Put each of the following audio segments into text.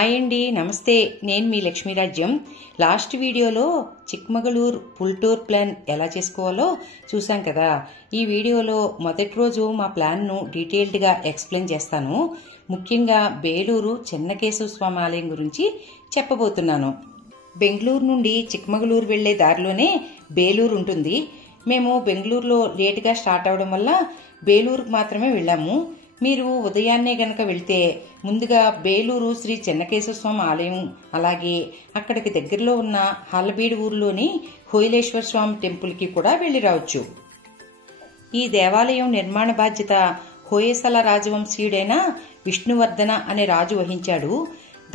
Hi అండి, నమస్తే. నేను మీ లక్ష్మీరాజ్యం. లాస్ట్ వీడియోలో చిక్మగళూరు ఫుల్ టూర్ ప్లాన్ ఎలా చేసుకోవాలో చూసాం కదా. ఈ వీడియోలో మొదటి రోజు మా ప్లాన్ను డీటెయిల్డ్గా ఎక్స్ప్లెయిన్ చేస్తాను. ముఖ్యంగా బేలూరు చెన్నకేశవ స్వామి ఆలయం గురించి చెప్పబోతున్నాను. బెంగళూరు నుండి చిక్మగళూరు వెళ్లే దారిలోనే బేలూరు ఉంటుంది. మేము బెంగళూరులో లేటుగా స్టార్ట్ అవడం వల్ల బేలూరుకు మాత్రమే వెళ్ళాము. మీరు ఉదయాన్నే గనక వెళ్తే ముందుగా బేలూరు శ్రీ చెన్నకేశవ స్వామి ఆలయం, అలాగే అక్కడికి దగ్గరలో ఉన్న హల్లబీడు ఊరిలోని హోయలేశ్వర స్వామి టెంపుల్కి కూడా వెళ్లి రావచ్చు. ఈ దేవాలయం నిర్మాణ బాధ్యత హోయసల రాజవంశీయుడైన విష్ణువర్ధన అనే రాజు వహించాడు.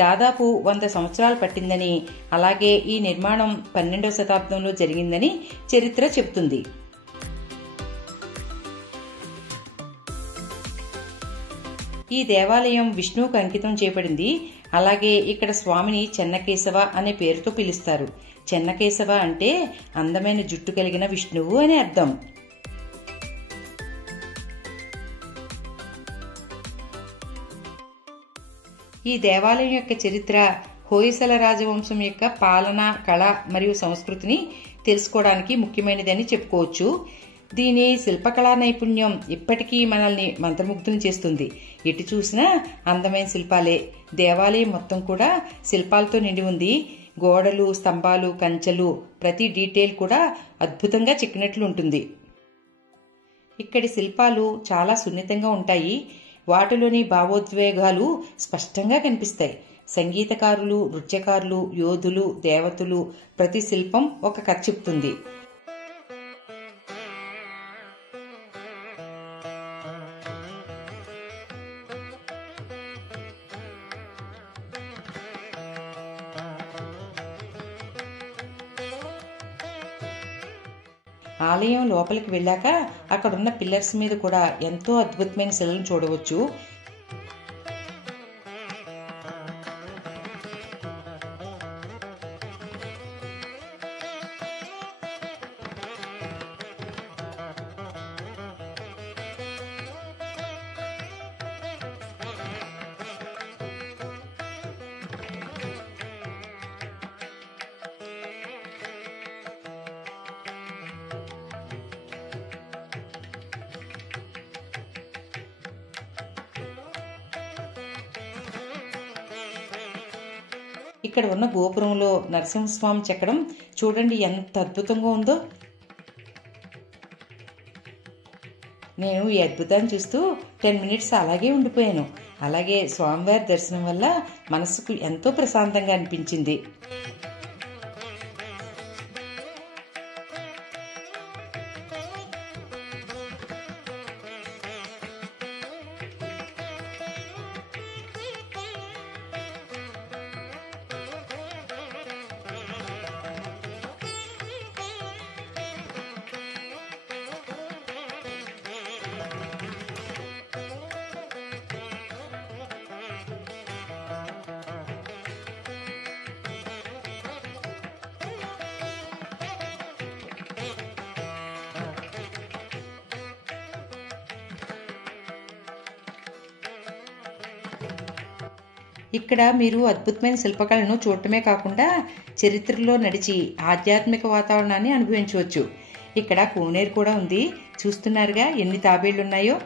దాదాపు 100 సంవత్సరాలు పట్టిందని, అలాగే ఈ నిర్మాణం 12వ శతాబ్దంలో జరిగిందని చరిత్ర చెబుతుంది. ఈ దేవాలయం విష్ణువుకు అంకితం చేయబడింది. అలాగే ఇక్కడ స్వామిని చెన్నకేశవ అనే పేరుతో పిలుస్తారు. చెన్నకేశవ అంటే అందమైన జుట్టు కలిగిన విష్ణువు అని అర్థం. ఈ దేవాలయం యొక్క చరిత్ర హోయసల రాజవంశం యొక్క పాలన, కళ మరియు సంస్కృతిని తెలుసుకోవడానికి ముఖ్యమైనదని చెప్పుకోవచ్చు. దీని శిల్పకళా నైపుణ్యం ఇప్పటికీ మనల్ని మంత్రముగ్ధులను చేస్తుంది. ఎటు చూసినా అందమైన శిల్పాలే. దేవాలయం మొత్తం కూడా శిల్పాలతో నిండి ఉంది. గోడలు, స్తంభాలు, కంచెలు, ప్రతి డీటెయిల్ కూడా అద్భుతంగా చెక్కినట్లు ఉంటుంది. ఇక్కడి శిల్పాలు చాలా సున్నితంగా ఉంటాయి. వాటిలోని భావోద్వేగాలు స్పష్టంగా కనిపిస్తాయి. సంగీతకారులు, నృత్యకారులు, యోధులు, దేవతలు, ప్రతి శిల్పం ఒక కథ చెప్తుంది. ఆలయం లోపలికి వెళ్ళాక అక్కడున్న పిల్లర్స్ మీద కూడా ఎంతో అద్భుతమైన శిలను చూడవచ్చు. ఇక్కడ ఉన్న గోపురంలో నరసింహస్వామి చెక్కడం చూడండి ఎంత అద్భుతంగా ఉందో. నేను ఈ అద్భుతాన్ని చూస్తూ 10 మినిట్స్ అలాగే ఉండిపోయాను. అలాగే స్వామివారి దర్శనం వల్ల మనసుకు ఎంతో ప్రశాంతంగా అనిపించింది. ఇక్కడ మీరు అద్భుతమైన శిల్పకళను చూడటమే కాకుండా చరిత్రలో నడిచి ఆధ్యాత్మిక వాతావరణాన్ని అనుభవించవచ్చు. ఇక్కడ కోనేరు కూడా ఉంది. చూస్తున్నారుగా ఎన్ని తాబేళ్లున్నాయో.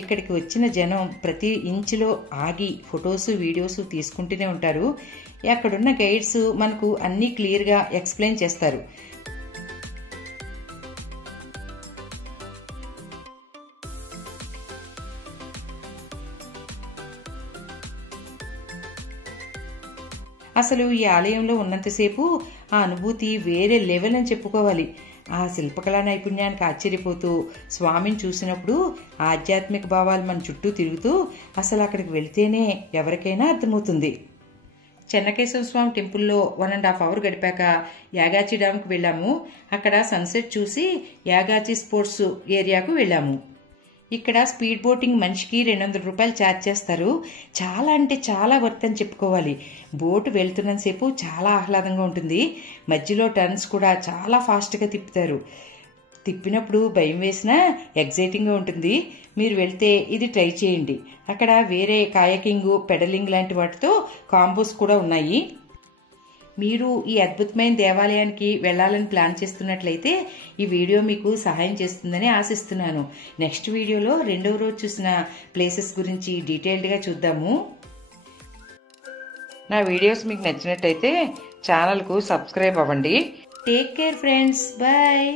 ఇక్కడికి వచ్చిన జనం ప్రతి ఇంచులో ఆగి ఫొటోస్, వీడియోస్ తీసుకుంటూనే ఉంటారు. అక్కడున్న గైడ్స్ మనకు అన్ని క్లియర్గా ఎక్స్ప్లెయిన్ చేస్తారు. అసలు ఈ ఆలయంలో ఉన్నంతసేపు ఆ అనుభూతి వేరే లెవెల్ అని చెప్పుకోవాలి. ఆ శిల్పకళా నైపుణ్యానికి ఆశ్చర్యపోతూ స్వామిని చూసినప్పుడు ఆధ్యాత్మిక భావాలు మన చుట్టూ తిరుగుతూ అసలు అక్కడికి వెళ్తేనే ఎవరికైనా అర్థమవుతుంది. చెన్నకేశవ స్వామి టెంపుల్లో 1.5 అవర్ గడిపాక యాగాచి డ్యామ్కి వెళ్ళాము. అక్కడ సన్సెట్ చూసి యాగాచి స్పోర్ట్స్ ఏరియాకు వెళ్ళాము. ఇక్కడ స్పీడ్ బోటింగ్ మనిషికి 200 రూపాయలు ఛార్జ్ చేస్తారు. చాలా అంటే చాలా వర్త్ అని చెప్పుకోవాలి. బోటు వెళ్తున్నంతసేపు చాలా ఆహ్లాదంగా ఉంటుంది. మధ్యలో టర్న్స్ కూడా చాలా ఫాస్ట్గా తిప్పుతారు. తిప్పినప్పుడు భయం వేసినా ఎగ్జైటింగ్గా ఉంటుంది. మీరు వెళ్తే ఇది ట్రై చేయండి. అక్కడ వేరే కాయకింగ్, పెడలింగ్ లాంటి వాటితో కాంబోస్ కూడా ఉన్నాయి. మీరు ఈ అద్భుతమైన దేవాలయానికి వెళ్ళాలని ప్లాన్ చేస్తున్నట్లయితే ఈ వీడియో మీకు సహాయం చేస్తుందని ఆశిస్తున్నాను. నెక్స్ట్ వీడియోలో 2వ రోజు చూసిన ప్లేసెస్ గురించి డీటెయిల్డ్గా చూద్దాము. నా వీడియోస్ మీకు నచ్చినట్టయితే ఛానల్కు సబ్స్క్రైబ్ అవ్వండి. Take care friends, bye.